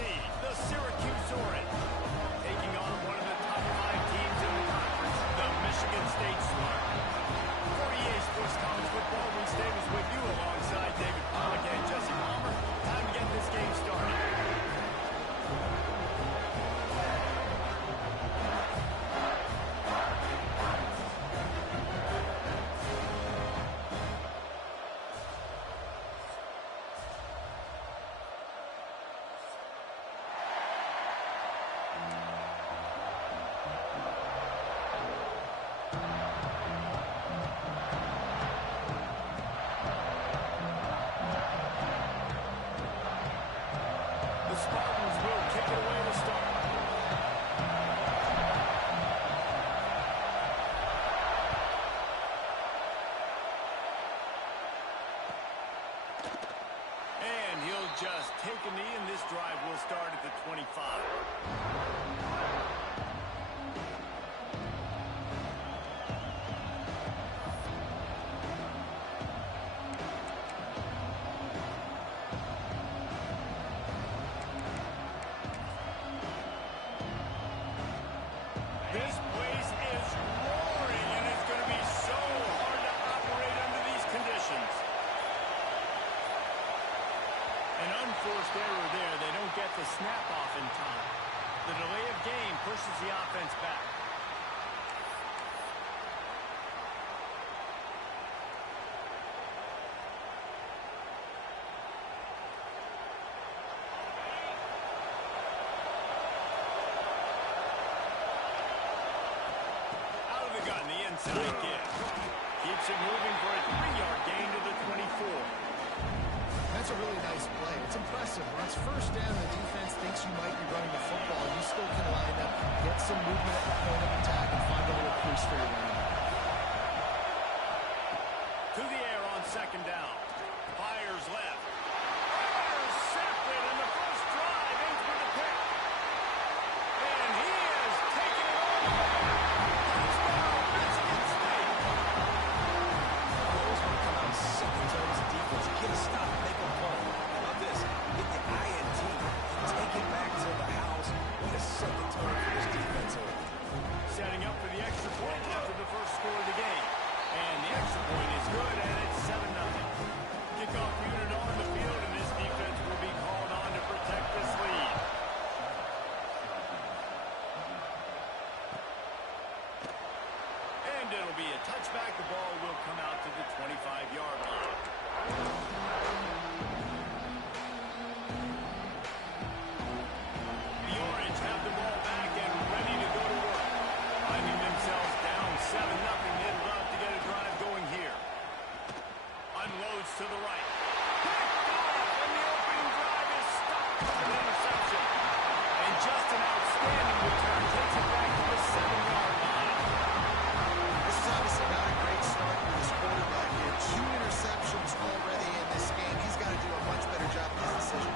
seed, the Syracuse Orange, taking on one of the top 5 teams in the conference, the Michigan State Smart. For EA Sports College Football, we stay with you alongside David Pollack and Jesse Palmer. Time to get this game started. Just take a knee, and this drive will start at the 25. This place is roaring, and it's going to be so hard to operate under these conditions. An unforced error there. They don't get the snap off in time. The delay of game pushes the offense back. Out of the gun, the inside give. Keeps it moving for a 3-yard gain to the 24. That's a really nice play. It's impressive. When it's first down, the defense thinks you might be running the football. You still can line up, get some movement at the point of attack, and find a little crease for your running. To the air on second down. Fires left. Intercepted, and the first drive ends with a pick. And he is taking it all the way. Touchdown, Michigan State. Always want to come out second to his defense. Get a stop, make a play. I love this. Get the INT and take it back to the house. What a second tone for this defense here. Setting up for the extra point after the first score of the game. And the extra point is good, and it's 7-0. Kickoff unit on the field, and this defense will be called on to protect this lead. And it'll be a touchback. The ball will come out to the 25-yard line. The Orange have the ball back and ready to go to work. Finding themselves down 7-0. They'd love to get a drive going here. Unloads to the right. Picked off, and the opening drive is stopped by an interception. And just an outstanding return takes it back to the 7-yard line. This is obviously not a great start for this quarterback here. 2 interceptions already in this game. He's got to do a much better job with his decision.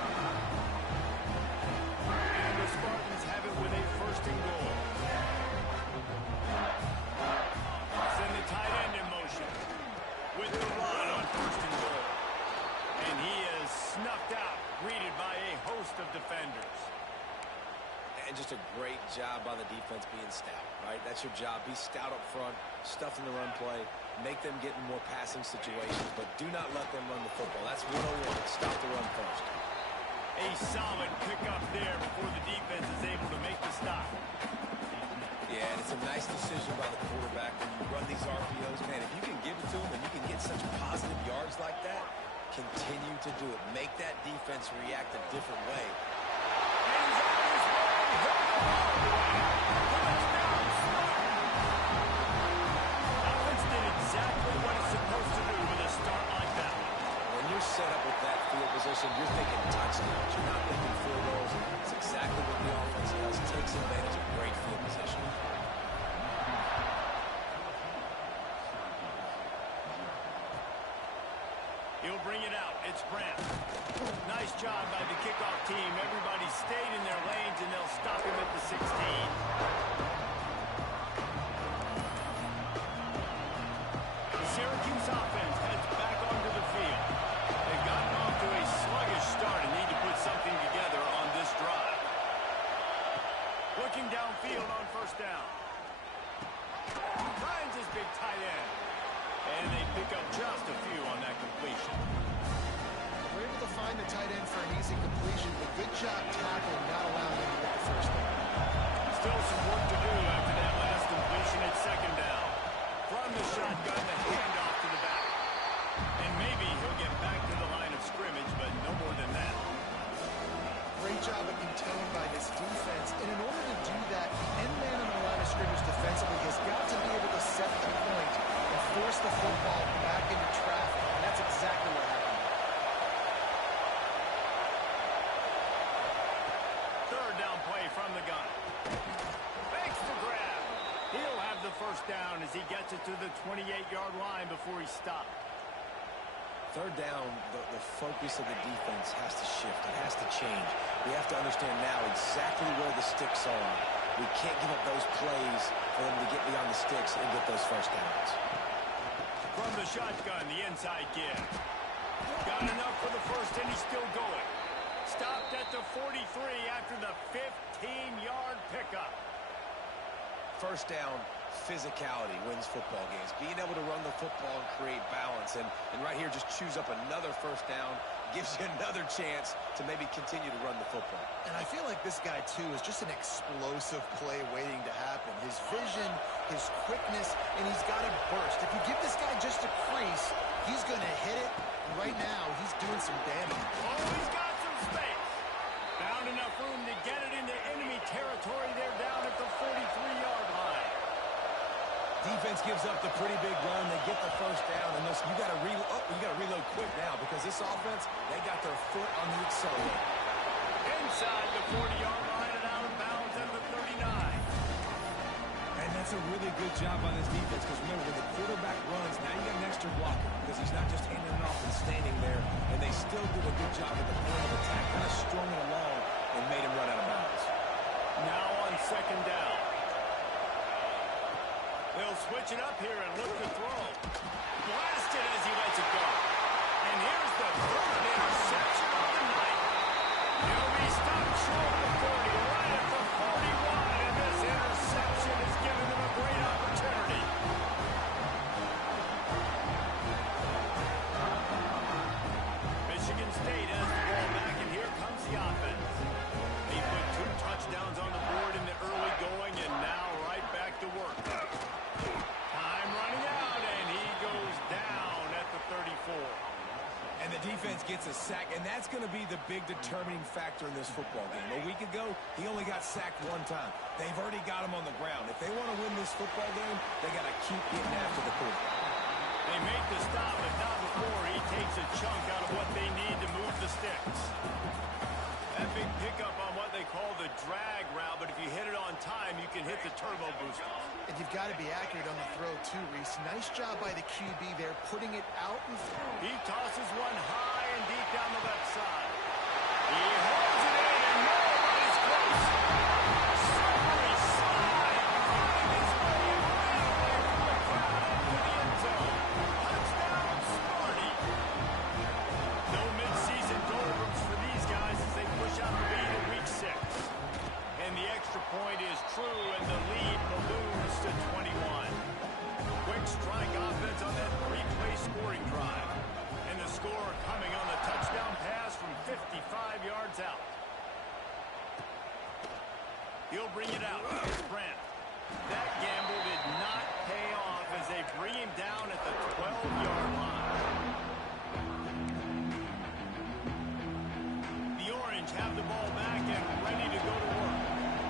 And the Spartans have it with a first and goal. Send the tight end in motion. With the run on first and goal. And he is snuffed out, greeted by a host of defenders. And just a great job by the defense being stout, right? That's your job. Be stout up front, stuff in the run play, make them get in more passing situations, but do not let them run the football. That's 101. Stop the run first. A solid pickup there before the defense is able to make the stop. Yeah, and it's a nice decision by the quarterback when you run these RPOs. Man, if you can give it to them and you can get such positive yards like that, continue to do it. Make that defense react a different way. And he's on his way. He'll go all the way. Touchdown, Spartans. Offense did exactly what it's supposed to do with a start like that. When you're set up with that field position, you're thinking touchdowns. You're not thinking field goals. It's exactly what the offense does. Takes advantage of great field position. He'll bring it out. It's Brent. Nice job by the kickoff team. Everybody stayed in their lanes, and they'll stop him at the 16. The Syracuse offense heads back onto the field. They've gotten off to a sluggish start and need to put something together on this drive. some work to do after that last completion at second down. From the shotgun, the handoff to the back. And maybe he'll get back to the line of scrimmage, but no more than that. Great job of containing by this defense. And in order to do that, the end man on the line of scrimmage defensively has got to be able to set the point and force the football back into traffic. And that's exactly what happened. Third down play from the gun. Makes the grab. He'll have the first down as he gets it to the 28-yard line before he stopped. Third down, the focus of the defense has to shift. It has to change. We have to understand now exactly where the sticks are. We can't give up those plays for them to get beyond the sticks and get those first downs. From the shotgun, the inside give. Got enough for the first, and he's still going. Stopped at the 43 after the 15-yard pickup. First down, physicality wins football games. Being able to run the football and create balance. And right here, just choose up another first down. Gives you another chance to maybe continue to run the football. And I feel like this guy, too, is just an explosive play waiting to happen. His vision, his quickness, and he's got a burst. If you give this guy just a crease, he's going to hit it. And right now, he's doing some damage. Oh, he's got some space. Found enough room to get it into enemy territory there down at the 43-yard line. Defense gives up the pretty big run. They get the first down, and listen, you got to reload quick now because this offense, they got their foot on the accelerator. Inside the 40-yard line and out of bounds at the 39. And that's a really good job by this defense because remember, when the quarterback runs, now you got an extra blocker because he's not just handing it off and standing there, and they still did a good job at the point of attack, kind of strung it along and made him run out of bounds. Now on second down. They'll switch it up here and look to throw. Blasted as he lets it go. And here's the third interception of the night. He'll be stopped short of the 40, right at the 41, and this interception has given them a great opportunity. Michigan State has the ball back, and here comes the offense. They put 2 touchdowns on the board in the early going, and now right back to work. Time running out, and he goes down at the 34. And the defense gets a sack, and that's going to be the big determining factor in this football game. A week ago, he only got sacked 1 time. They've already got him on the ground. If they want to win this football game, they got to keep getting after the quarterback. They make the stop, but not before he takes a chunk out of what they need to move the sticks. That big pickup on what they call the drag route, but if you hit it on time, you can hit the turbo booster. And you've got to be accurate on the throw, too, Reese. Nice job by the QB there, putting it out in front. He tosses one high and deep down the left side. He holds it in, and nobody's close. Slippery slide, finding his way right away from the crowd into the end zone. Touchdown, Sparty. No midseason doldrums for these guys as they push out the lead in week 6. And the extra point is true, and the lead balloons to 21. Quick strike offense on that 3-play scoring drive. And the score coming on the touchdown pass from 55 yards out. He'll bring it out. It's Brent. That gamble did not pay off as they bring him down at the 12-yard line. The Orange have the ball back and ready to go to work.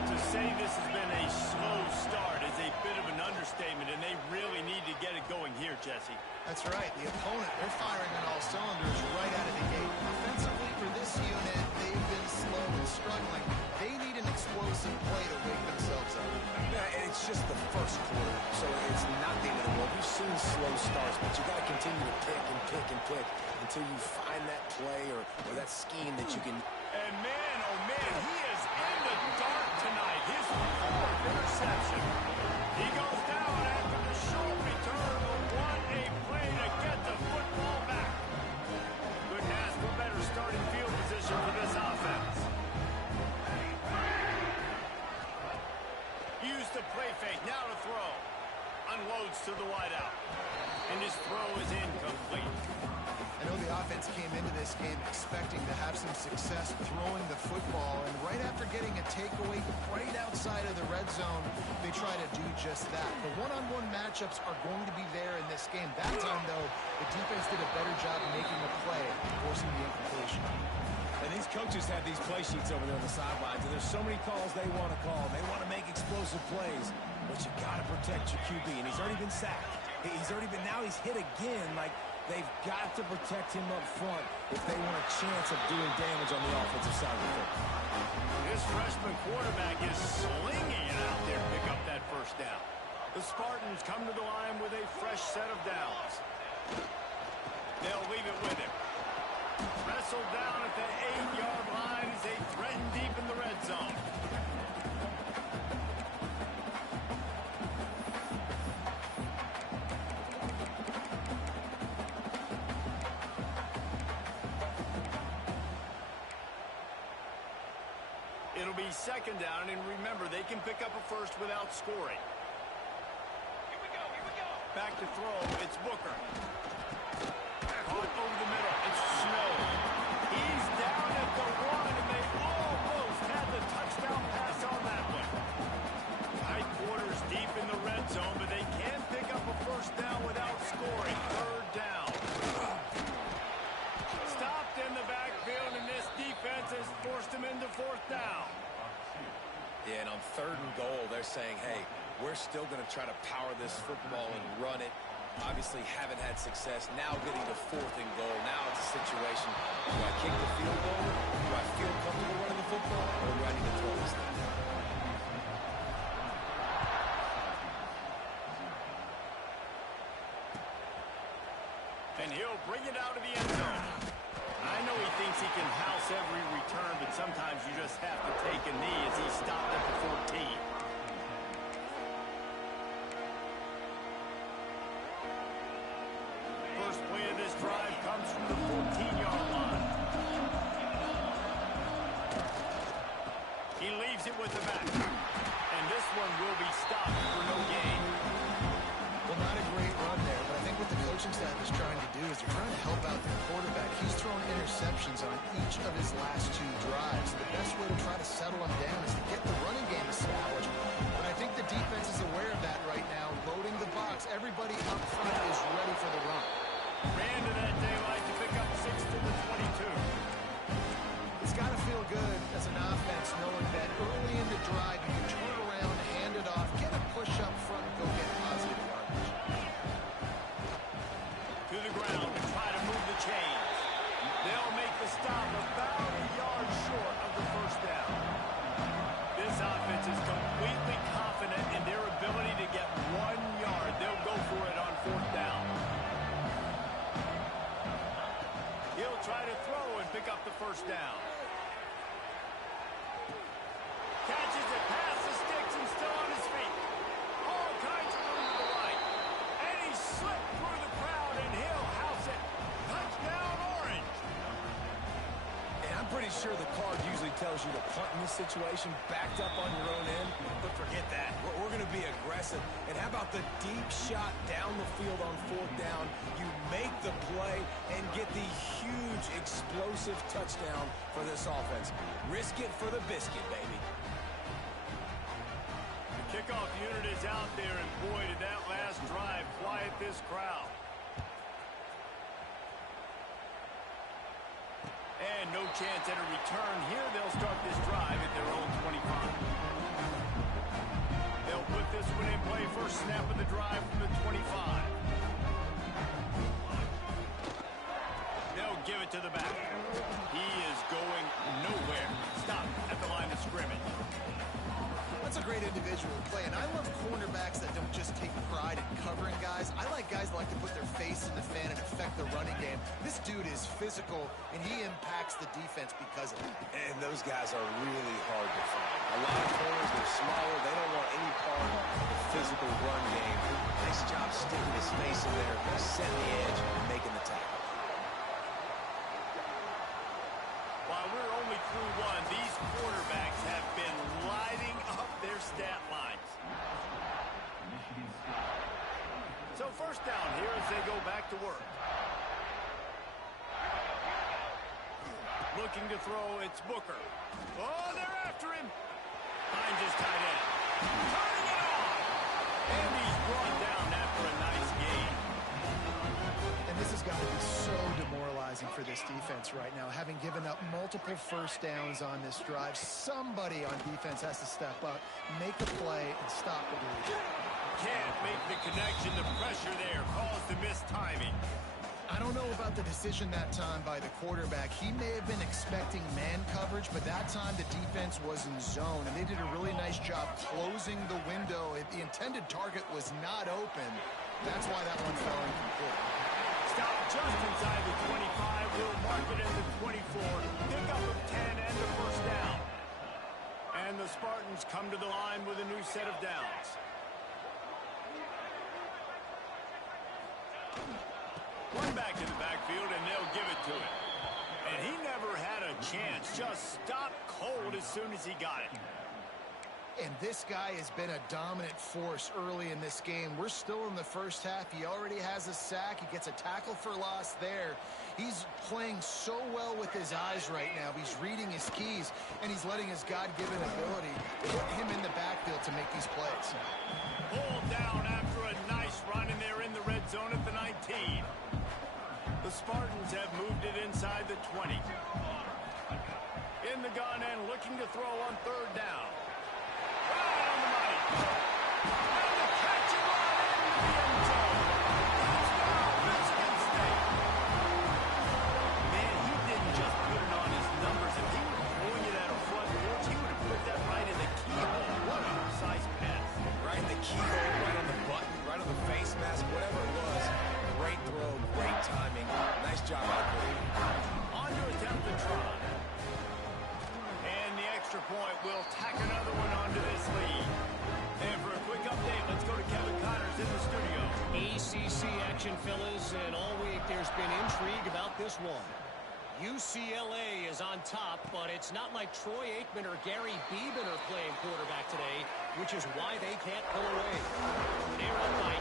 To say this has been a slow start is a bit of an understatement, and they really need to get it going here, Jesse. That's right. The opponent, they're firing on all cylinders right out of the gate. Offensively for this unit, they've been slow and struggling. They need an explosive play to wake themselves up. Yeah, and it's just the first quarter, so it's not the end of the world. We've seen slow starts, but you got to continue to pick and pick and pick until you find that play or that scheme that you can. And man, oh man, he is in the dark tonight. His 4th interception. He goes down after the short return, but what a play to get the football back. Couldn't ask for better starting field position for this offense. Use the play fake, now to throw. Unloads to the wideout. And his throw is incomplete. I know the offense came into this game expecting to have some success throwing the football, and right after getting a takeaway right outside of the red zone, they try to do just that. The one-on-one matchups are going to be there in this game. That time, though, the defense did a better job making the play, forcing the incompletion. And these coaches have these play sheets over there on the sidelines, and there's so many calls they want to call. They want to make explosive plays, but you got to protect your QB, and he's already been sacked. Now he's hit again. Like, they've got to protect him up front if they want a chance of doing damage on the offensive side of the ball. This freshman quarterback is slinging it out there to pick up that first down. The Spartans come to the line with a fresh set of downs. They'll leave it with him. Wrestled down at the 8-yard line as they threaten deep in the red zone. It'll be second down, and remember, they can pick up a first without scoring. Here we go. Back to throw, it's Booker. Caught over the middle, it's Snow. He's down at the 1, and they almost had the touchdown pass on that one. Tight quarters deep in the red zone, but they can pick up a first down without scoring. Third down. Stopped in the backfield, and this defense has forced him into fourth down. Yeah, and on third and goal, they're saying, hey, we're still going to try to power this football and run it. Obviously haven't had success. Now getting to fourth and goal. Now it's a situation, do I kick the field goal? Do I feel comfortable running the football? Or do I need to throw this thing? And he'll bring it out of the end zone. I know he thinks he can house every return, but sometimes you just have to take a knee as he stopped at the 14. First play of this drive comes from the 14-yard line. He leaves it with the back. And this one will be stopped for no gain. Well, not a great run there, but I think what the coaching staff is trying to do is they're trying to help out their quarterback. He's thrown interceptions on each of his last 2 drives. The best way to try to settle him down is to get the running game established. But I think the defense is aware of that right now, loading the box. Everybody up front is ready for the run. Ran to that daylight to pick up 6 to the 22. It's got to feel good as an offense knowing that early in the drive you can turn around, hand it off, get a push up front, and go get positive yardage. To the ground to try to move the chains. They'll make the stop about a yard short of the first down. This offense is completely confident in their ability to get 1 yard. They'll go for it on fourth down. He'll try to throw and pick up the first down. Catches it past the sticks and still on his feet. All kinds of room to the right. And he slipped through the crowd, and he'll house it. Touchdown, Orange. And I'm pretty sure the card usually tells you to punt in this situation, backed up on your own end. But forget that. We're going to be aggressive. And how about the deep shot down the field on fourth down? You make the play and get the huge explosive touchdown for this offense. Risk it for the biscuit, baby. The kickoff unit is out there, and boy, did that last drive quiet this crowd. And no chance at a return here. They'll start this drive at their own 25. They'll put this one in play. First snap of the drive from the 25. They'll give it to the back. He is going nowhere. Stop at the line of scrimmage. That's a great individual play, and I love cornerbacks that don't just take pride in covering guys. I like guys that like to put their face in the fan and affect the running game. This dude is physical, and he impacts the defense because of it. And those guys are really hard to find. A lot of corners, they're smaller. They don't want any part of the physical run game. Nice job sticking his face in there, setting the edge, and making the tackle. While we're only through one, these quarterbacks have been lighting up their stat lines. So first down here as they go back to work. looking to throw. It's Booker. Oh, they're after him. Finds his tight end. Turning it on. And he's brought down after a nice gain. And this has got to be so demoralizing for this defense right now. Having given up multiple first downs on this drive, somebody on defense has to step up, make a play, and stop the bleed. Can't make the connection. The pressure there caused the missed timing. I don't know about the decision that time by the quarterback. He may have been expecting man coverage, but that time the defense was in zone, and they did a really nice job closing the window. The intended target was not open. That's why that one fell incomplete. Stop just inside the 25. We'll mark it in the 24. Pick up of 10 and the first down. And the Spartans come to the line with a new set of downs. One back in the backfield, and they'll give it to him. And he never had a chance. Just stopped cold as soon as he got it. And this guy has been a dominant force early in this game. We're still in the first half. He already has a sack. He gets a tackle for loss there. He's playing so well with his eyes right now. He's reading his keys, and he's letting his God-given ability put him in the backfield to make these plays. Pulled down after a nice run, and they're in the red zone at the 19. The Spartans have moved it inside the 20. In the gun and looking to throw on third down. Right on the money. And the catch and run into the end zone. Touchdown, Michigan State. Man, he didn't just put it on his numbers. If he were throwing it at a front porch, he would have put that right in the keyhole. What a precise pass. Right in the keyhole, right on the button, right on the face mask, whatever it was. Great throw, great timing. Nice job out there. On to attempt the try. And the extra point will tack another one onto this lead. And for a quick update, let's go to Kevin Connors in the studio. ACC action, fellas, and all week there's been intrigue about this one. UCLA is on top, but it's not like Troy Aikman or Gary Beeman are playing quarterback today, which is why they can't pull away. They're up by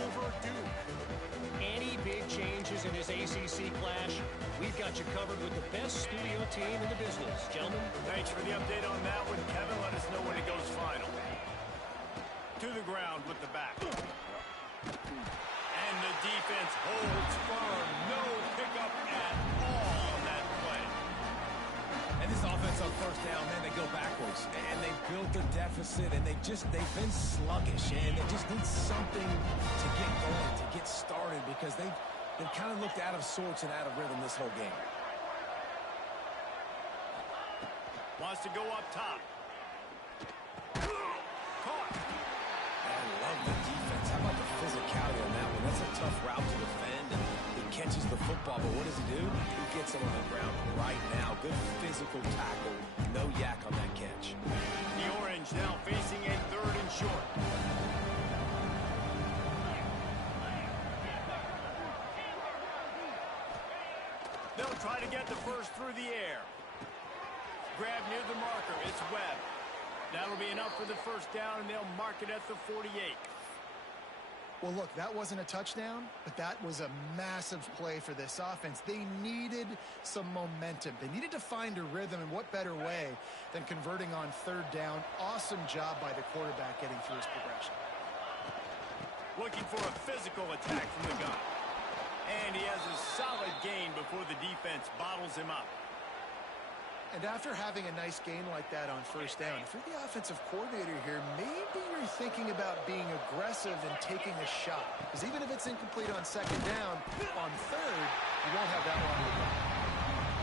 10 over Duke. Any big changes in this ACC clash, we've got you covered with the best studio team in the business. Gentlemen. Thanks for the update on that one, Kevin. Let us know when it goes final. To the ground with the back. And the defense holds firm. No pickup at all on that play. And this offense on first down, man, they go backwards. And they built a deficit, and they've been sluggish. And they just need something to get going, to get started, because they've kind of looked out of sorts and out of rhythm this whole game. Wants to go up top. Caught. I love the defense. How about the physicality on that one? That's a tough route to defend. And he catches the football, but what does he do? He gets him on the ground right now. Good physical tackle. No yak on that catch. The Orange now facing a third and short. They'll try to get the first through the air. Grab near the marker. It's Webb. That'll be enough for the first down, and they'll mark it at the 48. Well, look, that wasn't a touchdown, but that was a massive play for this offense. They needed some momentum. They needed to find a rhythm, and what better way than converting on third down. Awesome job by the quarterback getting through his progression. Looking for a physical attack from the gun. And he has a solid gain before the defense bottles him up. And after having a nice gain like that on first down, if you're the offensive coordinator here, maybe you're thinking about being aggressive and taking a shot. Because even if it's incomplete on second down, on third, you won't have that long to go.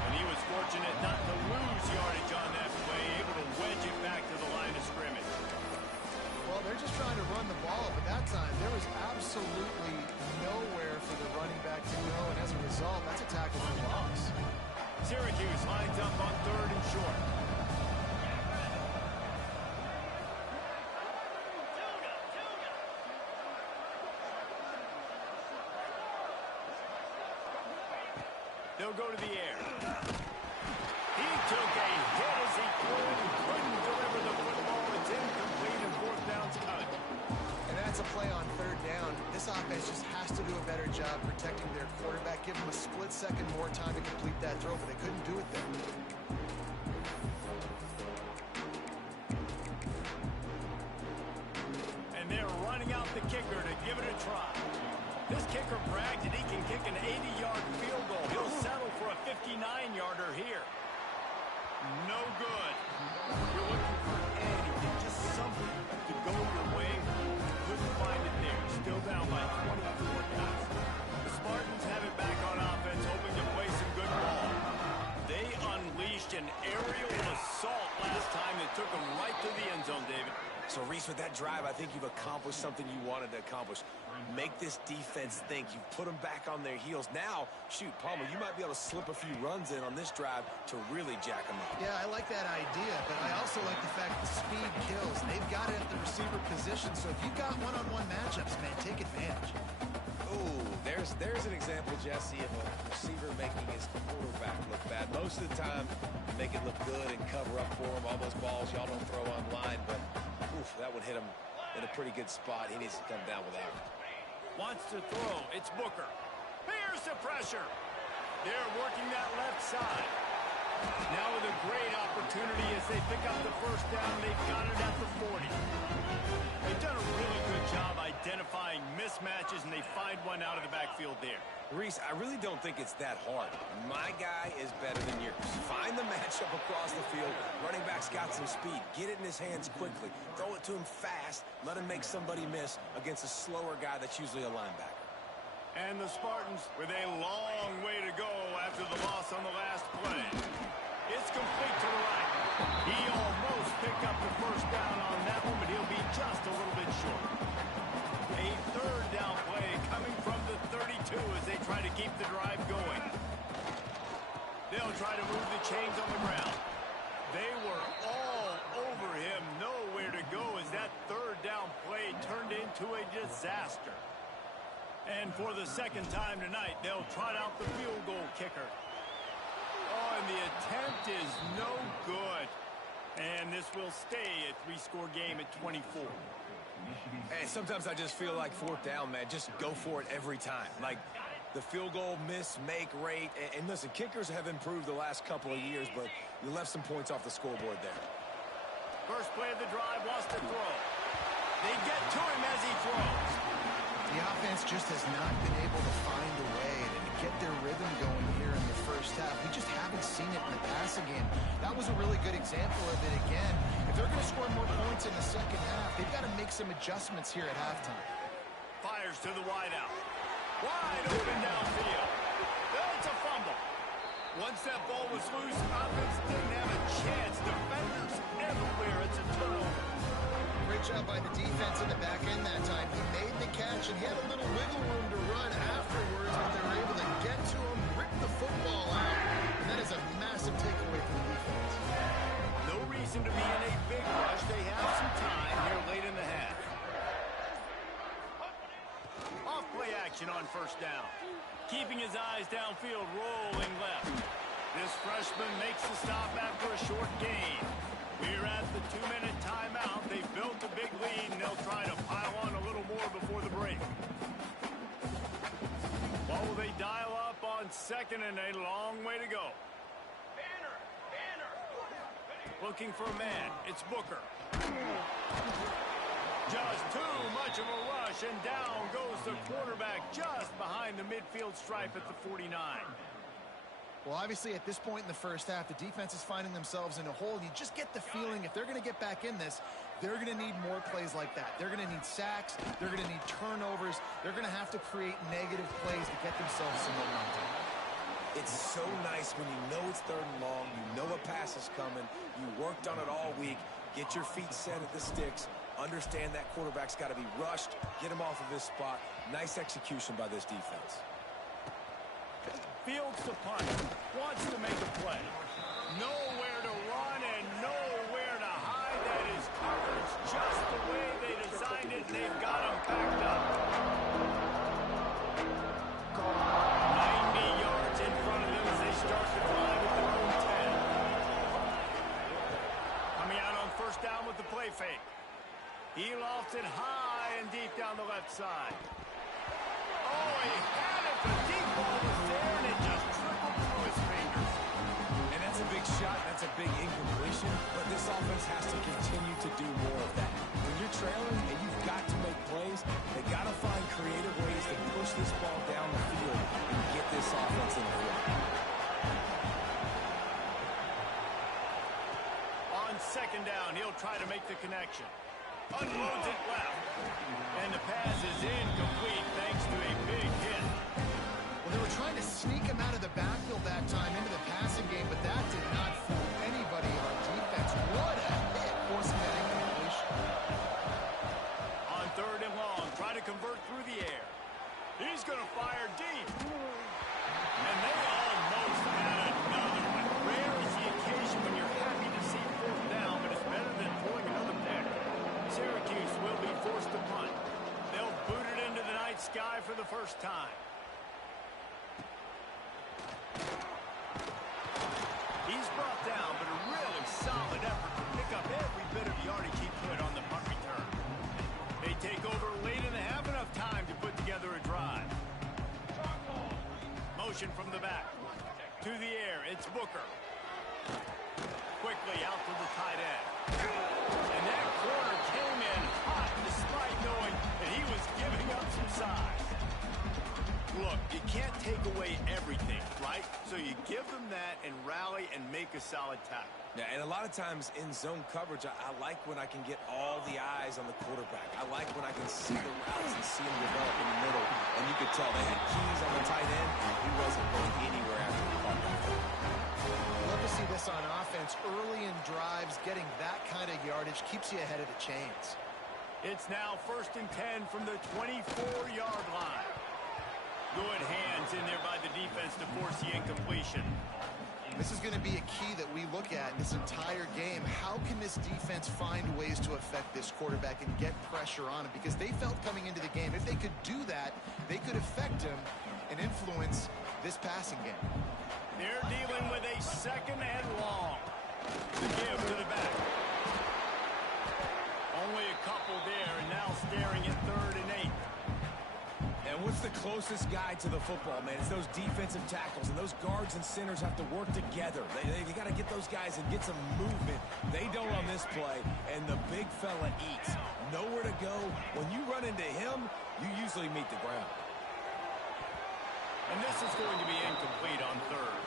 And he was fortunate not to lose yardage on that play, able to wedge it back to the line of scrimmage. Well, they're just trying to run the ball, but that time there was absolutely nowhere for the running back to go, and as a result, that's a tackle for loss. Syracuse lines up on third and short. They'll go to the air. He took a hit as he threw it and couldn't deliver the football. It's incomplete and fourth down's coming. And that's a play on third down. This offense just has to do a better job protecting their quarterback. Give them a split second more time to complete that throw, but they couldn't do it there. kicker bragged that he can kick an 80-yard field goal. He'll settle for a 59-yarder here. No good. You're looking for anything, just something to go your way. Couldn't find it there. Still down by 24 guys. The Spartans have it back on offense, hoping to play some good ball. They unleashed an aerial assault last time that took them right to the end zone, David. So, Reese, with that drive, I think you've accomplished something you wanted to accomplish. Make this defense think. You've put them back on their heels. Now, shoot, Palmer, you might be able to slip a few runs in on this drive to really jack them up. Yeah, I like that idea, but I also like the fact that speed kills. They've got it at the receiver position, so if you've got one-on-one matchups, man, take advantage. Ooh, there's an example, Jesse, of a receiver making his quarterback look bad. Most of the time, make it look good and cover up for him. All those balls y'all don't throw online, but oof, that would hit him in a pretty good spot. He needs to come down with that. Wants to throw. It's Booker. Here's the pressure. They're working that left side. Now with a great opportunity as they pick up the first down. They've got it at the 40. They've done a really good job identifying mismatches, and they find one out of the backfield there. Reese, I really don't think it's that hard. My guy is better than yours. Find the matchup across the field. Running back's got some speed. Get it in his hands quickly. Throw it to him fast. Let him make somebody miss against a slower guy that's usually a linebacker. And the Spartans with a long way to go after the loss on the last play. It's complete to the right. He almost picked up the first down on that one, but he'll be just a little bit short. A third down play coming from the 32 as they try to keep the drive going. They'll try to move the chains on the ground. They were all over him. Nowhere to go as that third down play turned into a disaster. And for the second time tonight, they'll trot out the field goal kicker. Oh, and the attempt is no good. And this will stay a three-score game at 24. And sometimes I just feel like fourth down, man. Just go for it every time. Like the field goal miss, make rate. And listen, kickers have improved the last couple of years, but you left some points off the scoreboard there. First play of the drive, wants to throw. They get to him as he throws. The offense just has not been able to find a way to get their rhythm going here in the first half. We just haven't seen it in the passing game. That was a really good example of it again. If they're going to score more points in the second half, they've got to make some adjustments here at halftime. Fires to the wideout. Wide open downfield. It's a fumble. Once that ball was loose, offense didn't have a chance. Defenders everywhere. It's a turnover. Great job by the defense in the back end that time. He made the catch, and he had a little wiggle room to run afterwards, but they were able to get to him, rip the football out, and that is a massive takeaway from the defense. No reason to be in a big rush. They have some time here late in the half. Off play action on first down. Keeping his eyes downfield, rolling left. This freshman makes the stop after a short gain. We're at the 2-minute timeout. They've built a big lead, and they'll try to pile on a little more before the break. What will they dial up on second, and a long way to go? Looking for a man. It's Booker. Just too much of a rush, and down goes the quarterback just behind the midfield stripe at the 49. Well, obviously, at this point in the first half, the defense is finding themselves in a hole. You just get the feeling if they're going to get back in this, they're going to need more plays like that. They're going to need sacks. They're going to need turnovers. They're going to have to create negative plays to get themselves some momentum. It's so nice when you know it's third and long, you know a pass is coming, you worked on it all week, get your feet set at the sticks, understand that quarterback's got to be rushed, get him off of his spot. Nice execution by this defense. Fields to punt, wants to make a play. Nowhere to run and nowhere to hide. That is coverage just the way they designed it, and they've got him packed up. 90 yards in front of them as they start to drive at their own 10. Coming out on first down with the play fake. He lofts it high and deep down the left side. Oh, he had it. The deep ball was there, and it just trickled through his fingers. And that's a big shot. That's a big incompletion. separation, but this offense has to continue to do more of that. When you're trailing and you've got to make plays, they got to find creative ways to push this ball down the field and get this offense in the field. On second down, he'll try to make the connection. Unloads it left. And the pass is incomplete thanks to a big hit. Well, they were trying to sneak him out of the backfield that time into the passing game, but that did not fool anybody on defense. What a hit, forcing that incompletion. On third and long, try to convert through the air. He's going to fire deep. And they almost had another one. Rare is the occasion when you're happy to see fourth down, but it's better than throwing another pick. Syracuse will be forced to punt. They'll boot it into the night sky for the first time. He's brought down, but a really solid effort to pick up every bit of yardage he could on the punt return. They take over late and they have enough time to put together a drive. Motion from the back. To the air, it's Booker. Quickly out to the tight end. And that corner came in hot despite knowing that he was giving up some size. Look, you can't take away everything, right? So you give them that and rally and make a solid tackle. Yeah, and a lot of times in zone coverage, I like when I can get all the eyes on the quarterback. I like when I can see the routes and see him develop in the middle. And you could tell they had keys on the tight end. He wasn't going anywhere after the caught that thing. Love to see this on offense. Early in drives, getting that kind of yardage keeps you ahead of the chains. It's now 1st and 10 from the 24-yard line. Good hands in there by the defense to force the incompletion. This is going to be a key that we look at this entire game. How can this defense find ways to affect this quarterback and get pressure on him? Because they felt coming into the game, if they could do that, they could affect him and influence this passing game. They're dealing with a second and long. The give to the back. Only a couple there, and now staring at 3rd and 8. And what's the closest guy to the football, man? It's those defensive tackles, and those guards and centers have to work together. They got to get those guys and get some movement. They don't on this play, and the big fella eats. Nowhere to go. When you run into him, you usually meet the ground. And this is going to be incomplete on 3rd.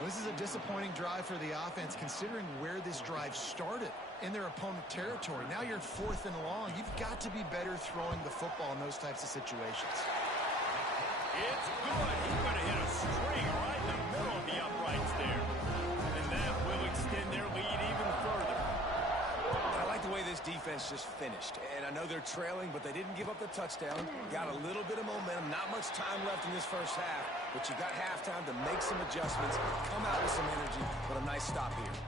Well, this is a disappointing drive for the offense, considering where this drive started in their opponent territory. Now you're 4th and long. You've got to be better throwing the football in those types of situations. It's good. He could have hit a string right in the middle of the uprights there. And that will extend their lead even further. I like the way this defense just finished. And I know they're trailing, but they didn't give up the touchdown. Got a little bit of momentum. Not much time left in this first half, but you got halftime to make some adjustments, come out with some energy, but a nice stop here.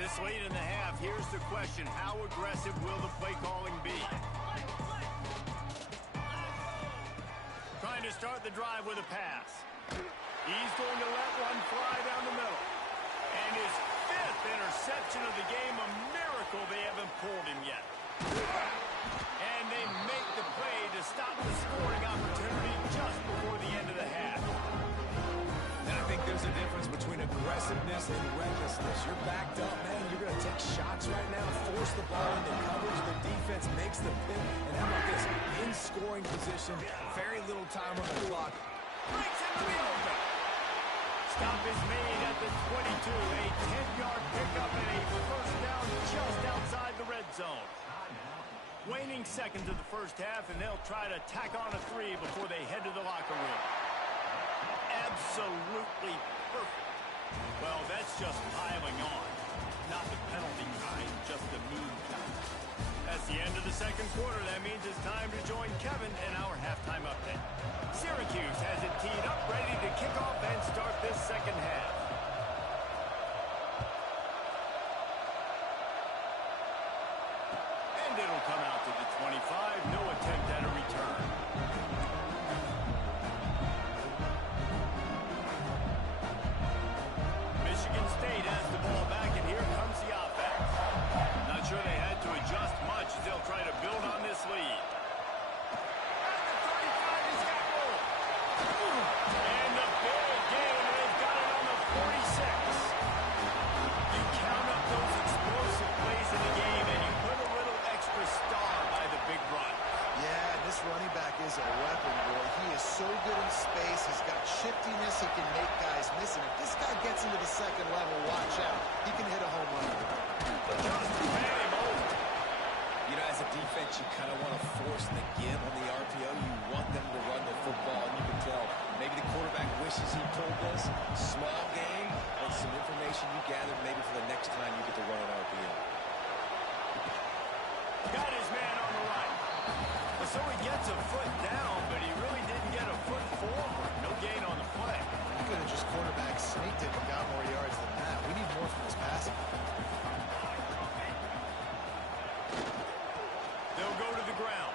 This late in the half, here's the question. How aggressive will the play calling be? Trying to start the drive with a pass. He's going to let one fly down the middle. And his 5th interception of the game, a miracle they haven't pulled him yet. And they make the play to stop the scoring opportunity just before the end of the half. And I think there's a difference between aggressiveness and recklessness. You're backed up, man. You're going to take shots right now, force the ball into coverage. The defense makes the pick. And how about this? In scoring position, very little time on the clock. Breaks in the middle. Stop is made at the 22. A 10-yard pickup and a first down just outside the red zone. Waning seconds of the first half, and they'll try to tack on a 3 before they head to the locker room. Absolutely perfect. Well, that's just piling on. Not the penalty kind, just the move kind. That's the end of the second quarter. That means it's time to join Kevin in our halftime update. Syracuse has it teed up, ready to kick off and start this second half. And it'll come out to the 25. No attempt at a return. Michigan State has the ball back, and here comes the offense. Not sure they had to adjust much as they'll try to build on this lead. And the 35 is is a weapon, boy. He is so good in space. He's got shiftiness. He can make guys miss. And if this guy gets into the second level, watch out. He can hit a home run. Just ran him over. You know, as a defense, you kind of want to force the give on the RPO. You want them to run the football, and you can tell maybe the quarterback wishes he pulled this. Small game, but some information you gathered maybe for the next time you get to run an RPO. Got his man on the right. So he gets a foot down, but he really didn't get a foot forward. No gain on the play. He could have just quarterback sneaked it and got more yards than that. We need more from this passing. They'll go to the ground.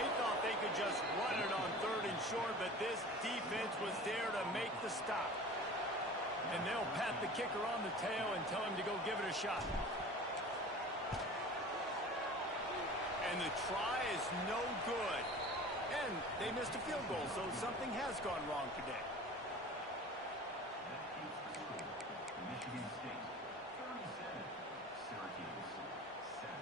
They thought they could just run it on 3rd and short, but this defense was there to make the stop. And they'll pat the kicker on the tail and tell him to go give it a shot. And the try is no good. And they missed a field goal, so something has gone wrong today. Michigan State, 37, Syracuse, 7.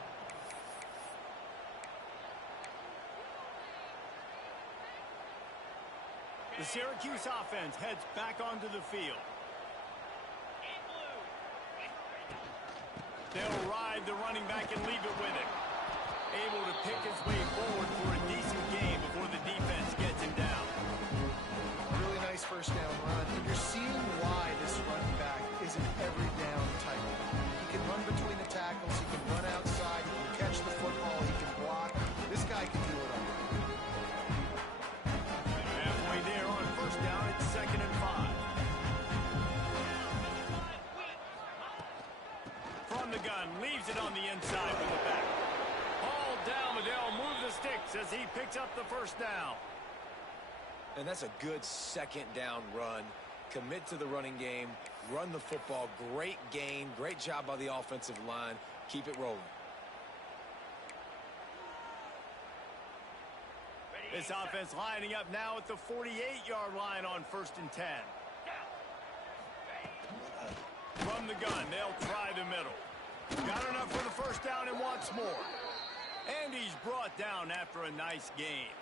The Syracuse offense heads back onto the field. They'll ride the running back and leave it with him. Able to pick his way forward for a decent game before the defense gets him down. Really nice first down run. And you're seeing why this running back is an every down type. He can run between the tackles. He can run outside. He can catch the football. He can block. This guy can do it all. Halfway there on first down, it's 2nd and 5. From the gun, leaves it on the inside with the back. Ball down, Liddell moves the sticks as he picks up the first down. And that's a good 2nd down run. Commit to the running game, run the football. Great gain, great job by the offensive line. Keep it rolling. This offense lining up now at the 48-yard line on 1st and 10. From the gun, they'll try the middle. Got enough for the first down and wants more. And he's brought down after a nice gain.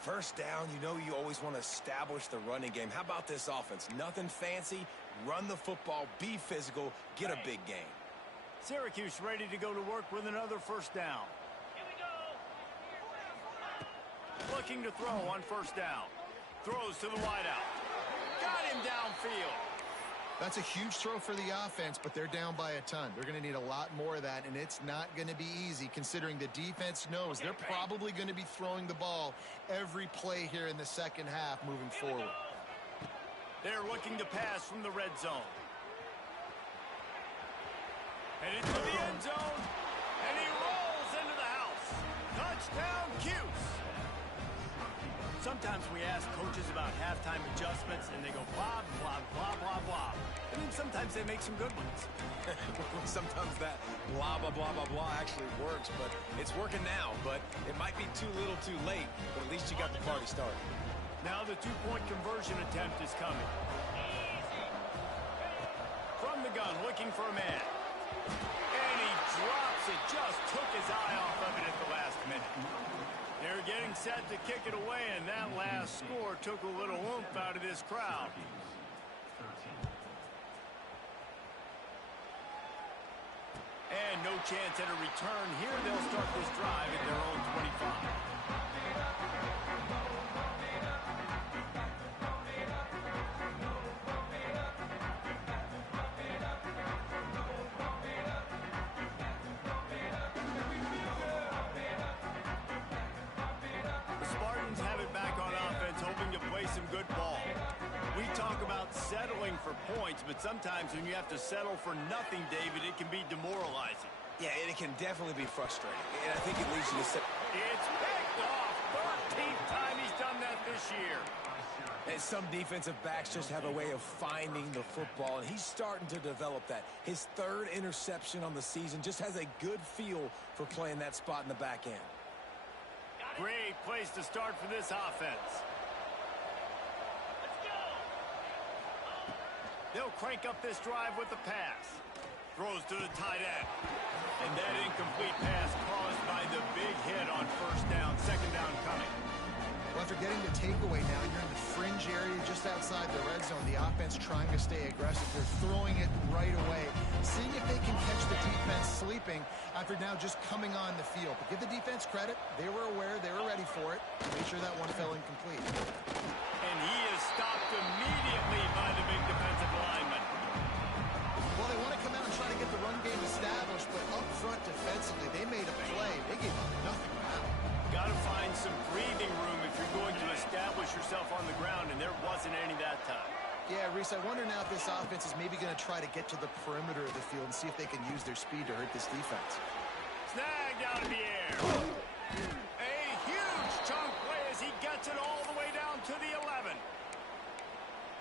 First down, you know you always want to establish the running game. How about this offense? Nothing fancy. Run the football, be physical, get a big gain. Syracuse ready to go to work with another first down. Looking to throw on first down. Throws to the wideout. Got him downfield. That's a huge throw for the offense, but they're down by a ton. They're going to need a lot more of that, and it's not going to be easy considering the defense knows they're probably going to be throwing the ball every play here in the second half moving forward. They're looking to pass from the red zone. Headed to the end zone, and he rolls into the house. Touchdown, Cuse. Sometimes we ask coaches about halftime adjustments, and they go blah, blah, blah, blah, blah. And then sometimes they make some good ones. Sometimes that blah, blah, blah, blah, blah actually works, but it's working now. But it might be too little too late, but at least you got the party started. Now the two-point conversion attempt is coming. From the gun, looking for a man. And he drops it, just took his eye off of it at the last minute. They're getting set to kick it away, and that last score took a little oomph out of this crowd. And no chance at a return here. They'll start this drive at their own 25. Some good ball. We talk about settling for points, but sometimes when you have to settle for nothing, David, it can be demoralizing. Yeah, and it can definitely be frustrating. And I think it leads you to say, It's picked off. 13th time he's done that this year. and some defensive backs just have a way of finding the football, and he's starting to develop that. His 3rd interception on the season, just has a good feel for playing that spot in the back end. Great place to start for this offense. They'll crank up this drive with the pass. Throws to the tight end. And that incomplete pass caused by the big hit on first down. Second down coming. Well, after getting the takeaway, now you're in the fringe area just outside the red zone. The offense trying to stay aggressive. They're throwing it right away, seeing if they can catch the defense sleeping after now just coming on the field. But give the defense credit. They were aware. They were ready for it. Make sure that one fell incomplete. And he is stopped immediately by the big defensive lineman. Well, they want to come out and try to get the run game established, but up front defensively, they made a play. They gave up nothing back. Got to find some breathing room if you're going to establish yourself on the ground, and there wasn't any that time. Yeah, Reese, I wonder now if this offense is maybe going to try to get to the perimeter of the field and see if they can use their speed to hurt this defense. Snagged out of the air. A huge chunk play as he gets it all the way down to the 11.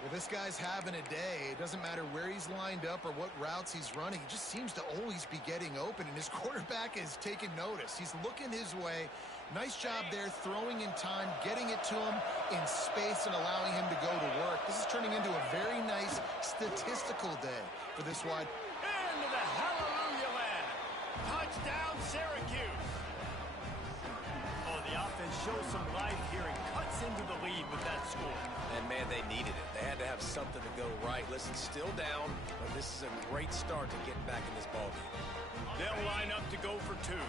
Well, this guy's having a day. It doesn't matter where he's lined up or what routes he's running. He just seems to always be getting open, and his quarterback is taking notice. He's looking his way. Nice job there, throwing in time, getting it to him in space and allowing him to go to work. This is turning into a very nice statistical day for this wide. Into the hallelujah land. Touchdown, Syracuse. Oh, the offense shows some life here and cuts into the lead with that score. And, man, they needed it. They had to have something to go right. Listen, still down, but this is a great start to getting back in this ballgame. They'll line up to go for two.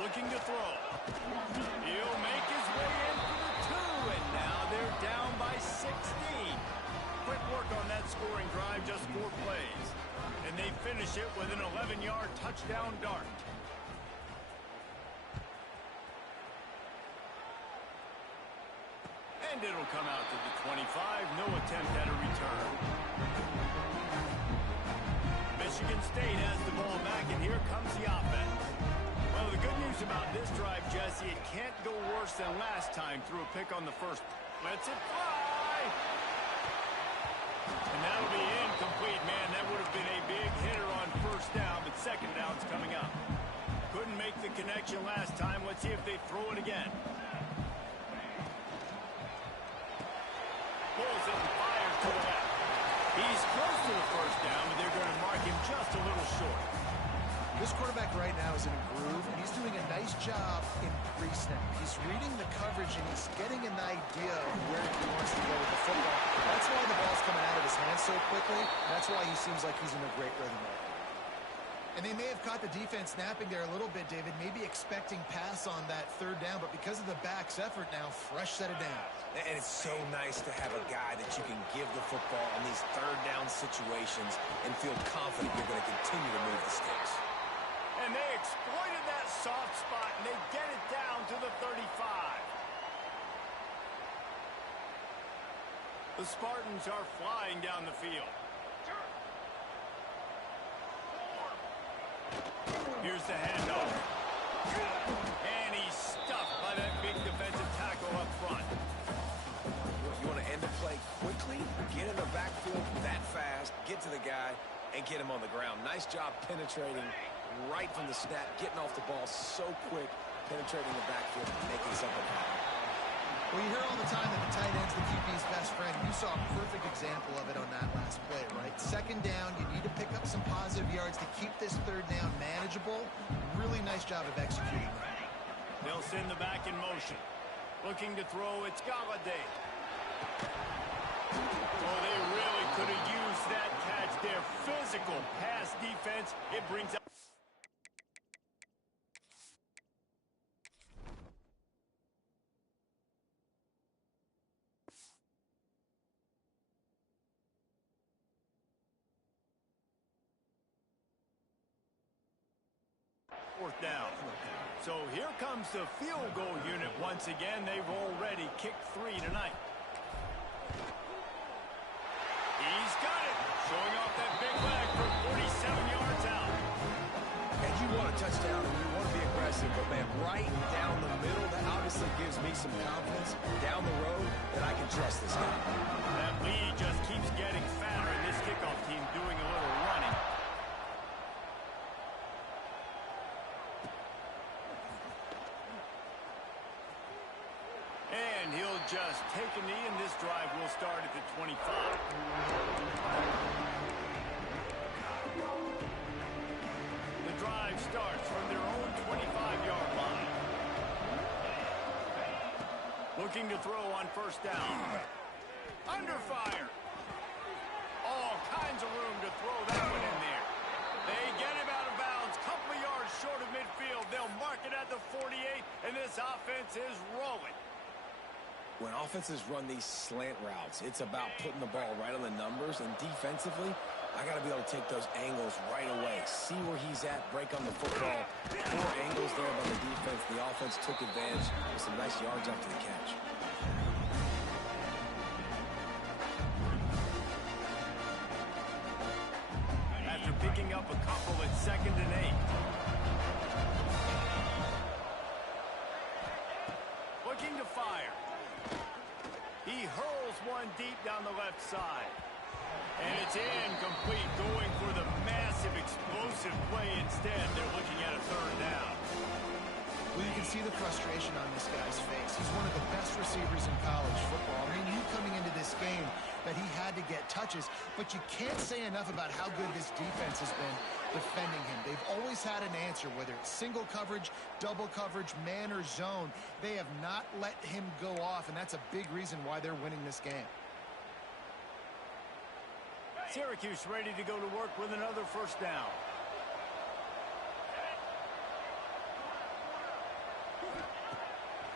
Looking to throw. He'll make his way in for the two, and now they're down by 16. Quick work on that scoring drive, just 4 plays. And they finish it with an 11-yard touchdown dart. And it'll come out to the 25. No attempt at a return. Michigan State has the ball back, and here comes the offense. Well, the good news about this drive, Jesse, it can't go worse than last time. Threw a pick on the first. Lets it fly. And that'll be incomplete, man. That would have been a big hitter on first down, but second down's coming up. Couldn't make the connection last time. Let's see if they throw it again. Pulls it and fires to the left. He's close to the first down, but they're going to mark him just a little short. This quarterback right now is in a groove, and he's doing a nice job in pre-snap. He's reading the coverage, and he's getting an idea of where he wants to go with the football. That's why the ball's coming out of his hands so quickly. That's why he seems like he's in a great rhythm right now. And they may have caught the defense snapping there a little bit, David, maybe expecting pass on that third down, but because of the back's effort now, fresh set of downs. And it's so nice to have a guy that you can give the football in these third down situations and feel confident you're going to continue to move the sticks. And they exploited that soft spot, and they get it down to the 35. The Spartans are flying down the field. Here's the handoff. And he's stuffed by that big defensive tackle up front. You want to end the play quickly, get in the backfield that fast, get to the guy, and get him on the ground. Nice job penetrating right from the snap, getting off the ball so quick, penetrating the backfield, making something happen. Well, you hear all the time that the tight end's the QB's best friend. You saw a perfect example of it on that last play, right? Second down, you need to pick up some positive yards to keep this third down manageable. Really nice job of executing that. They'll send the back in motion. Looking to throw, it's Galladay. Oh, they really could have used that catch there. Physical pass defense. It brings up. Fourth down. So here comes the field goal unit once again. They've already kicked 3 tonight. He's got it. Showing off that big leg for 47 yards out. And you want a touchdown and you want to be aggressive, but, man, right down the middle, that obviously gives me some confidence down the road that I can trust this guy. That lead just keeps getting fatter, and this kickoff team doing a little running. And he'll just take a knee, and this drive will start at the 25. The drive starts from their own 25-yard line. Looking to throw on first down. Under fire. All kinds of room to throw that one in there. They get him out of bounds, couple of yards short of midfield. They'll mark it at the 48, and this offense is rolling. When offenses run these slant routes, it's about putting the ball right on the numbers, and defensively, I got to be able to take those angles right away. See where he's at, break on the football. Poor angles there by the defense. The offense took advantage with some nice yards after the catch. After picking up a couple at 2nd and 8. Looking to fire. He hurls one deep down the left side. And it's incomplete, going for the massive explosive play instead. They're looking at a 3rd down. Well, you can see the frustration on this guy's face. He's one of the best receivers in college football. I mean, you coming into this game that he had to get touches, but you can't say enough about how good this defense has been defending him. They've always had an answer, whether it's single coverage, double coverage, man or zone. They have not let him go off, and that's a big reason why they're winning this game. Syracuse ready to go to work with another first down.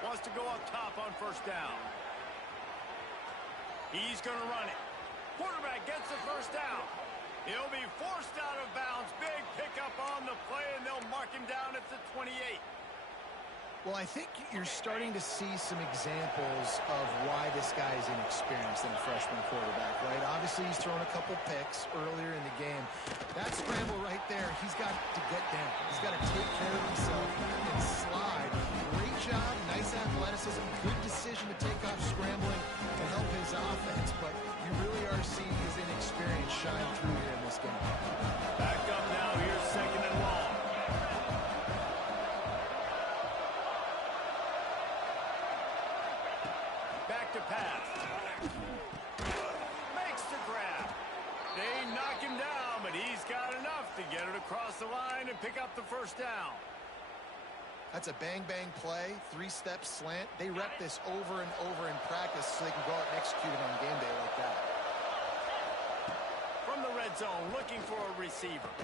Wants to go up top on first down. He's going to run it. Quarterback gets the first down. He'll be forced out of bounds. Big pickup on the play, and they'll mark him down at the 28. Well, I think you're starting to see some examples of why this guy is inexperienced in a freshman quarterback, right? Obviously, he's thrown a couple picks earlier in the game. That scramble right there, he's got to get down. He's got to take care of himself and slide. Great job, nice athleticism, good decision to take off scrambling and help his offense, but you really are seeing his inexperience shine through here in this game. Back up now. Here's 2nd and long. Back to pass. Makes the grab. They knock him down, but he's got enough to get it across the line and pick up the first down. That's a bang-bang play, 3-step slant. They rep this over and over in practice so they can go out and execute it on game day like that. From the red zone, looking for a receiver.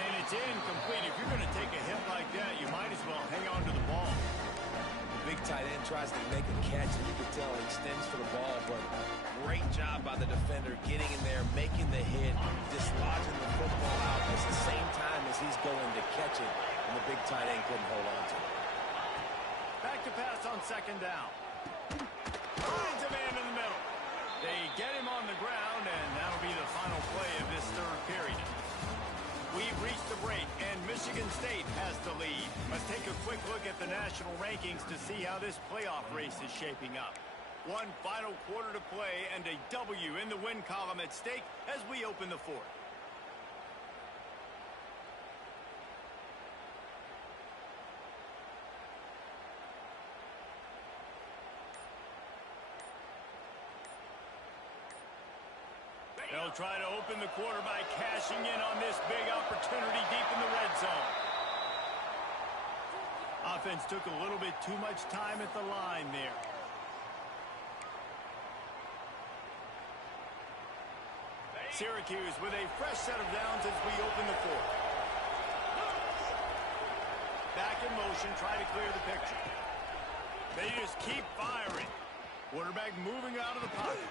And it's incomplete. If you're going to take a hit like that, you might as well hang on to the ball. Big tight end tries to make a catch, and you can tell he extends for the ball, but great job by the defender getting in there, making the hit, dislodging the football out at the same time as he's going to catch it, and the big tight end couldn't hold on to it. Back to pass on 2nd down. Finds a man in the middle. They get him on the ground, and that'll be the final play of this 3rd period. We've reached the break, and Michigan State has the lead. Let's take a quick look at the national rankings to see how this playoff race is shaping up. One final quarter to play, and a W in the win column at stake as we open the 4th. They'll try to open the quarter by cashing in on this big opportunity deep in the red zone. Offense took a little bit too much time at the line there. Syracuse with a fresh set of downs as we open the 4th. Back in motion, try to clear the picture. They just keep firing. Quarterback moving out of the pocket.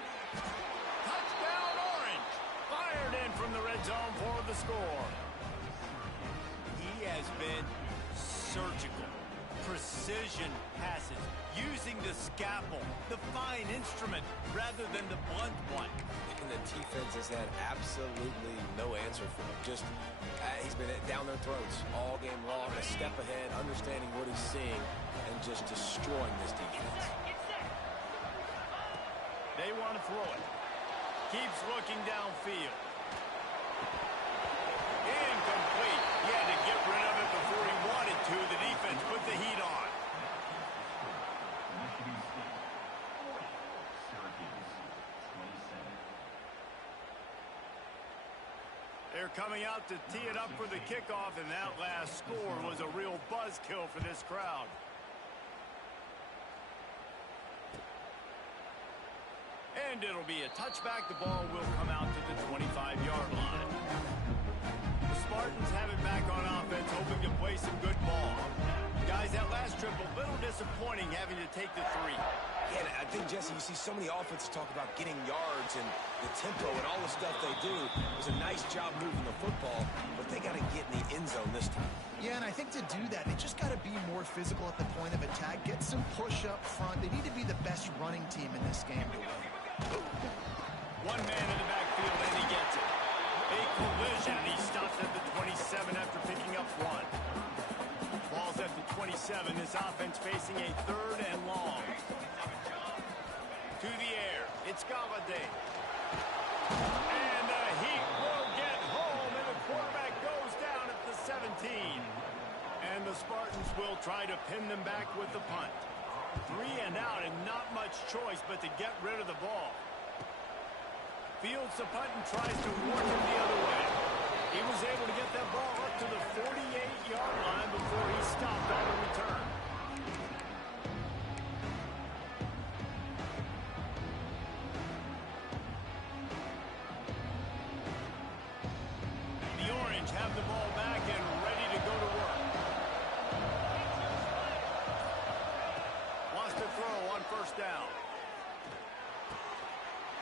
Touchdown Orange! Fired in from the red zone for the score. He has been surgical. Precision passes. Using the scalpel, the fine instrument, rather than the blunt one. And the defense has had absolutely no answer for him. Just, he's been down their throats all game long, a step ahead, understanding what he's seeing, and just destroying this defense. They want to throw it. Keeps looking downfield. Incomplete. He had to get rid of it before he wanted to. The defense put the heat on. They're coming out to tee it up for the kickoff, and that last score was a real buzzkill for this crowd. And it'll be a touchback. The ball will come out to the 25-yard line. The Spartans have it back on offense, hoping to play some good ball. Guys, that last trip, a little disappointing having to take the 3. Yeah, I think, Jesse, you see so many offenses talk about getting yards and the tempo and all the stuff they do. It was a nice job moving the football, but they got to get in the end zone this time. Yeah, and I think to do that, they just got to be more physical at the point of attack, get some push up front. They need to be the best running team in this game to win. One man in the backfield, and he gets it. A collision, and he stops at the 27 after picking up 1. Ball's at the 27. This offense facing a 3rd and long. To the air. It's Galladay. And he will get home, and the quarterback goes down at the 17. And the Spartans will try to pin them back with the punt. 3 and out, and not much choice but to get rid of the ball. Fields the punt and tries to work him the other way. He was able to get that ball up to the 48-yard line before he stopped on the return. The Orange have the ball back and ready to go to work. Wants to throw on 1st down.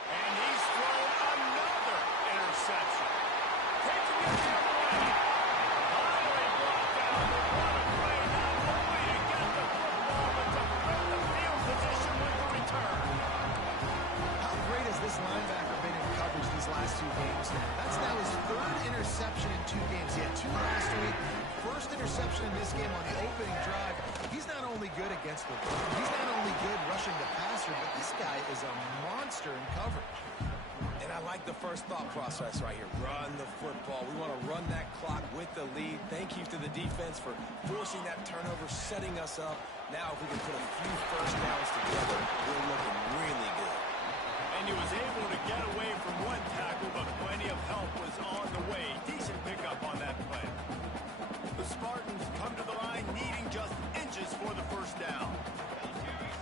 And he's thrown another interception. Taking it the other way. Finally brought down the run of play, not only to get the football, but to put the field position with the return. How great has this linebacker been in coverage these last 2 games now? That's now his 3rd interception in 2 games. He had 2 last week. 1st interception in this game on the opening drive. He's not only good against the run, he's not only good rushing the passer, but this guy is a monster in coverage. And I like the first thought process right here. Run the football. We want to run that clock with the lead. Thank you to the defense for forcing that turnover, setting us up. Now if we can put a few 1st downs together, we're looking really good. And he was able to get away from 1 tackle, but plenty of help was on the way. Decent pickup on that play. The Spartans come to the line needing just inches for the 1st down.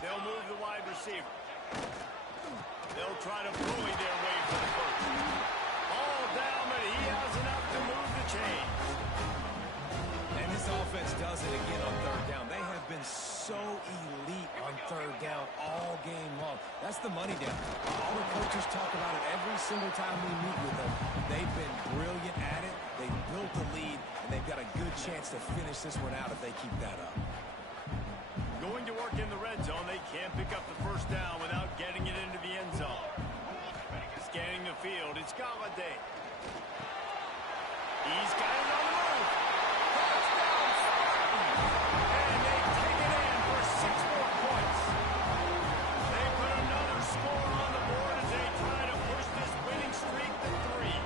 They'll move the wide receiver. They'll try to bully their way for the 1st. All down, but he has enough to move the chains. And this offense does it again on 3rd down. They have been so elite on 3rd down all game long. That's the money down. All the coaches talk about it every single time we meet with them. They've been brilliant at it. They've built the lead, and they've got a good chance to finish this one out if they keep that up. Going to work in the red zone. They can't pick up the 1st down without getting it into the end zone. Scanning the field. It's Galladay. He's got it on the move. Touchdown, Spartans. And they take it in for 6 more points. They put another score on the board as they try to push this winning streak to 3.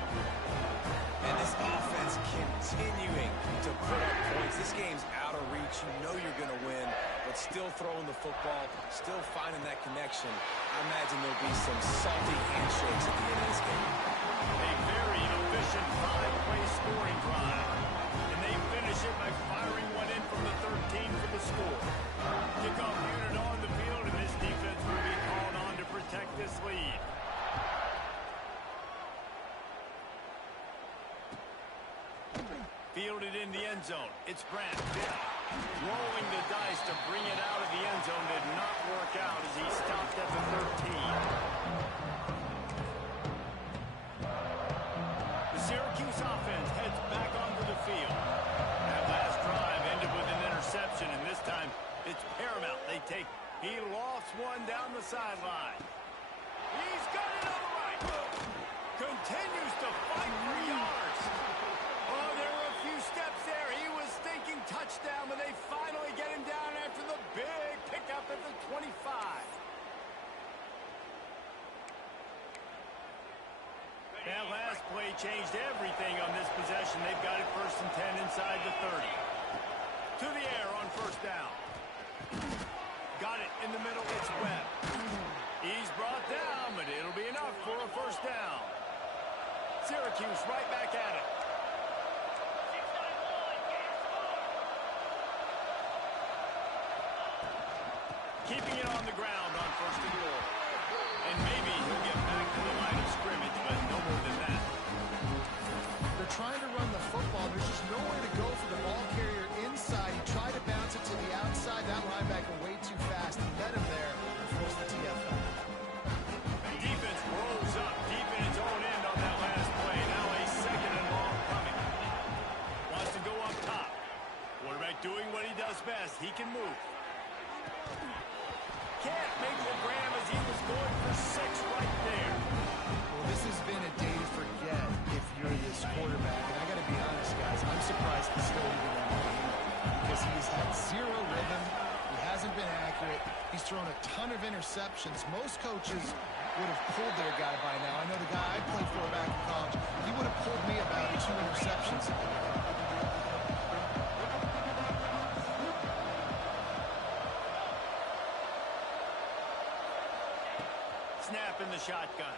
And this offense continuing to put up points. This game's out of reach. You know you're going to win, but still throwing the football, still finding that connection. I imagine there'll be some salty handshakes at the end of this game. A very efficient 5-play scoring drive. And they finish it by firing one in from the 13 for the score. Kickoff unit on the field, and this defense will be called on to protect this lead. Fielded in the end zone. It's Brandt. Rolling the dice to bring it out of the end zone did not work out as he stopped at the 13. The Syracuse offense heads back onto the field. That last drive ended with an interception, and this time it's paramount. He lost one down the sideline. He's got it on the right. Continues to fight for yards. Oh, there were a few steps there. He was thinking touchdown, but they finally get him down after the big pickup at the 25. That last play changed everything on this possession. They've got it 1st and 10 inside the 30. To the air on 1st down. Got it in the middle. It's Webb. He's brought down, but it'll be enough for a 1st down. Syracuse right back at it. keeping it on the ground on first and goal. And maybe he'll get back to the line of scrimmage, but no more than that. They're trying to run the football. There's just nowhere to go for the ball carrier inside. He tried to bounce it to the outside. That linebacker way too fast. He met him there and forced the TFL. Defense rolls up deep in its own end on that last play. Now a second and long coming. Wants to go up top. Quarterback doing what he does best. He can move. Can't make the grab as he was going for 6 right there. Well, this has been a day to forget if you're this quarterback. And I got to be honest, guys, I'm surprised he's still even in the game because he's had 0 rhythm. He hasn't been accurate. He's thrown a ton of interceptions. Most coaches would have pulled their guy by now. I know the guy I played for back in college, he would have pulled me about 2 interceptions. Snap in the shotgun.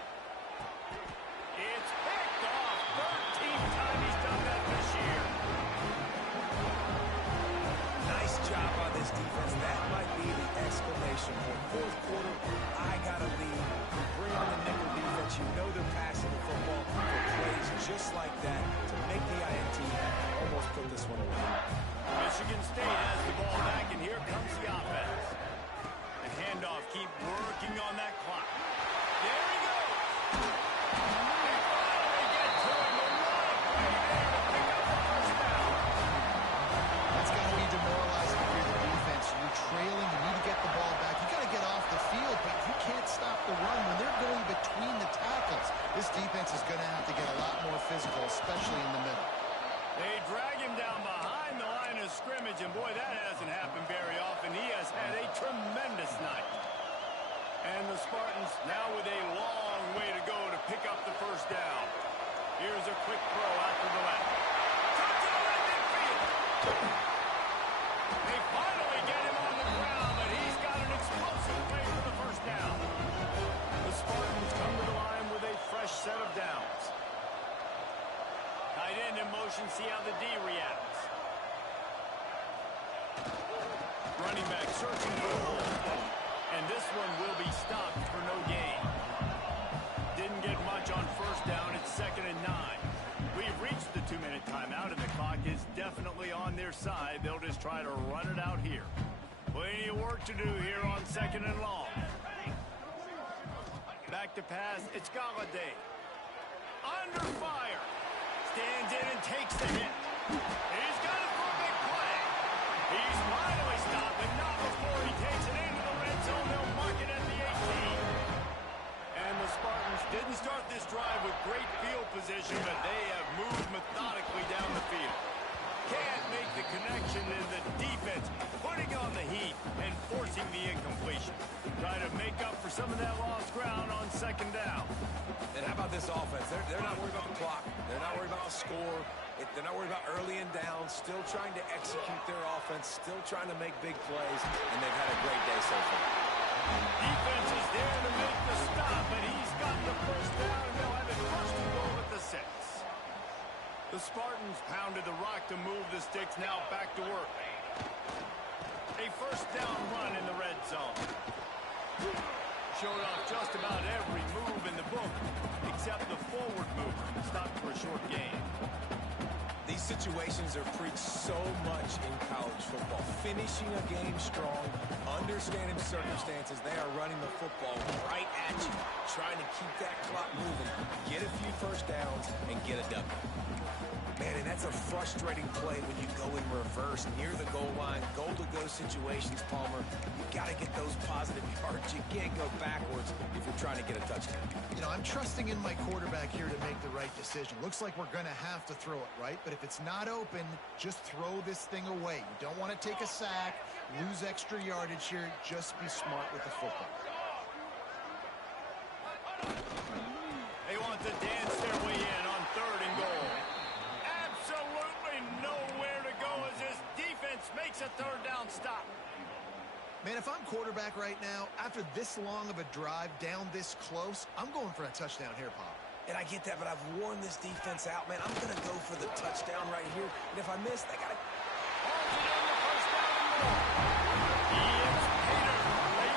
It's picked off. 13th time he's done that this year. Nice job on this defense. That might be the exclamation point. Fourth quarter, I got to lead. Bring on the nickel defense. You know they're passing the football for plays just like that to make the INT almost put this one away. Michigan State has the ball back, and here comes the offense. The handoff, keep working on that clock. There he goes. They finally get to him. The right play there to pick up the first down. That's got to be demoralizing if you're the defense. You're trailing. You need to get the ball back. You got to get off the field, but you can't stop the run when they're going between the tackles. This defense is going to have to get a lot more physical, especially in the middle. They drag him down behind the line of scrimmage, and boy, that hasn't happened very often. He has had a tremendous night. And the Spartans now with a long way to go to pick up the first down. Here's a quick throw out to the left. Touchdown at midfield. They finally get him on the ground, but he's got an explosive play for the first down. The Spartans come to the line with a fresh set of downs. Tight end in motion, see how the D reacts. Running back searching for a hole. And this one will be stopped for no gain. Didn't get much on first down. It's 2nd and 9. We've reached the 2-minute timeout, and the clock is definitely on their side. They'll just try to run it out here. Plenty of work to do here on 2nd and long. Back to pass. It's Galladay. Under fire. Stands in and takes the hit. He's got it for a big play. He's finally stopped, but not before he takes it into the red zone. They'll mark it at the 18. And the Spartans didn't start this drive with great field position, but they have moved methodically down the field. Can't make the connection, and the defense putting on the heat and forcing the incompletion. Try to make up for some of that lost ground on 2nd down. And how about this offense? They're not worried about the clock. They're not worried about the score. They're not worried about early and down. Still trying to execute their offense. Still trying to make big plays. And they've had a great day so far. Defense is there to make the stop, but he's got the first down, and they'll have it first and goal at the 6. The Spartans pounded the rock to move the sticks. Now back to work. A first down run in the red zone. Showed off just about every move in the book, except the forward move. Stopped for a short gain. These situations are preached so much in college football. Finishing a game strong, understanding circumstances. They are running the football right at you, trying to keep that clock moving, get a few first downs, and get a W. Man, and that's a frustrating play when you go in reverse near the goal line, goal-to-go situations, Palmer. You got to get those positive yards. You can't go backwards if you're trying to get a touchdown. You know, I'm trusting in my quarterback here to make the right decision. Looks like we're going to have to throw it, right? But if it's not open, just throw this thing away. You don't want to take a sack, lose extra yardage here. Just be smart with the football. They want to dance their way in on 3rd and goal. Absolutely nowhere to go as this defense makes a 3rd down stop. Man, if I'm quarterback right now, after this long of a drive down this close, I'm going for a touchdown here, Pop. And I get that, but I've worn this defense out, man. I'm going to go for the touchdown right here. And if I miss, they got to... Holds it on the first down and more. He is Peter. They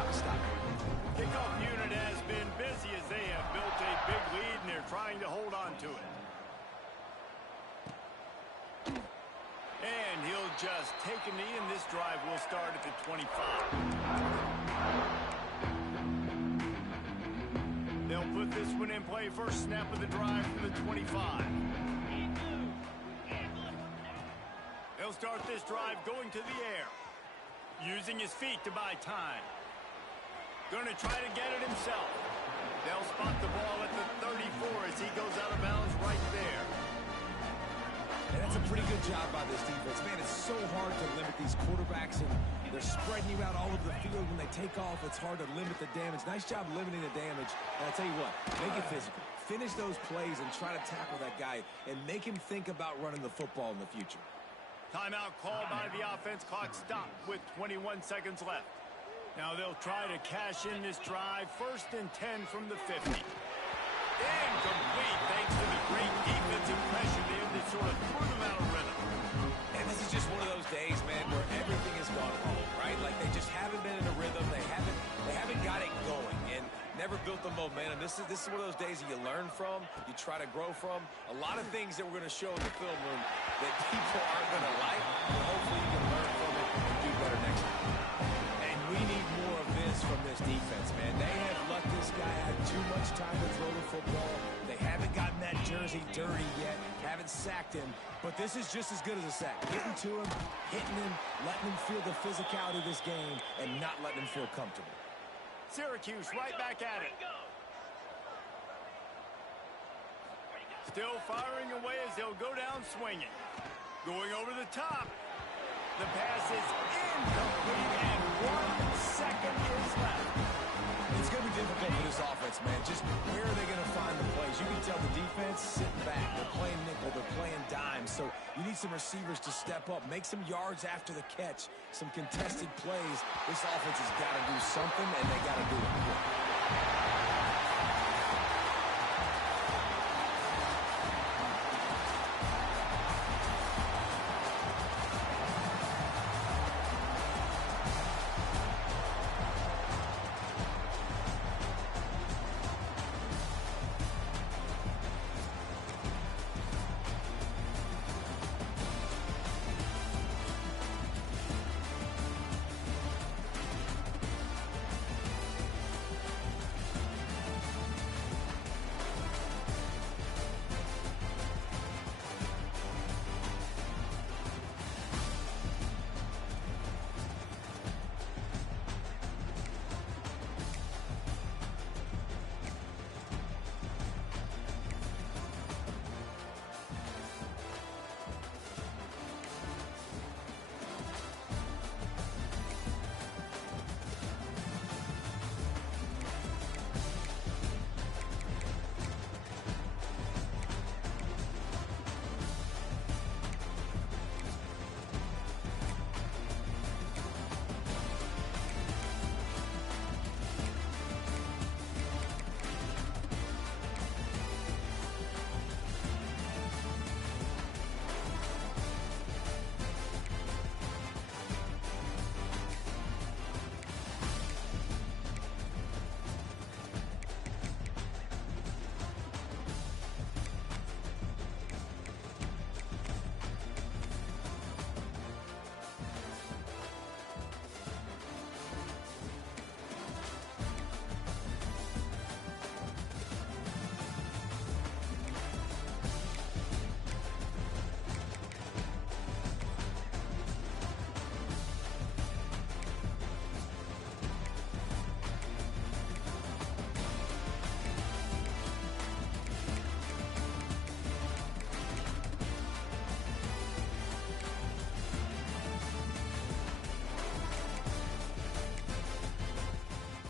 job of stopping him. Kickoff unit has been busy as they have built a big lead and they're trying to hold on to it. And he'll just take a knee, and this drive will start at the 25. They'll put this one in play. First snap of the drive from the 25. He'll start this drive going to the air, using his feet to buy time. Going to try to get it himself. They'll spot the ball at the 34 as he goes out of bounds right there. And that's a pretty good job by this defense. Man, it's so hard to limit these quarterbacks, and they're spreading you out all over the field. When they take off, it's hard to limit the damage. Nice job limiting the damage. And I'll tell you what, make it physical. Finish those plays and try to tackle that guy and make him think about running the football in the future. Timeout called by the offense. Clock stopped with 21 seconds left. Now they'll try to cash in this drive. 1st and 10 from the 50. Incomplete thanks to the great defensive pressure there that sort of threw them out of rhythm. And this is just one of those days, man, where everything has gone wrong, right? Like they just haven't been in a rhythm. They haven't got it going and never built the momentum. This is one of those days that you learn from, you try to grow from. A lot of things that we're going to show in the film room that people aren't going to like, but hopefully you can learn from it and do better next time. And we need more of this from this defense, man. They have let this guy have too much time to throw the football. They haven't gotten that jersey dirty yet, haven't sacked him, but this is just as good as a sack. Getting to him, hitting him, letting him feel the physicality of this game, and not letting him feel comfortable. Syracuse right back at it. Still firing away as they'll go down swinging. Going over the top. The pass is incomplete, and 1 second is left. It's going to be difficult for this offense, man. Just where are they going to find the plays? You can tell the defense sitting back. They're playing nickel. They're playing dime. So you need some receivers to step up, make some yards after the catch, some contested plays. This offense has got to do something, and they got to do it quick.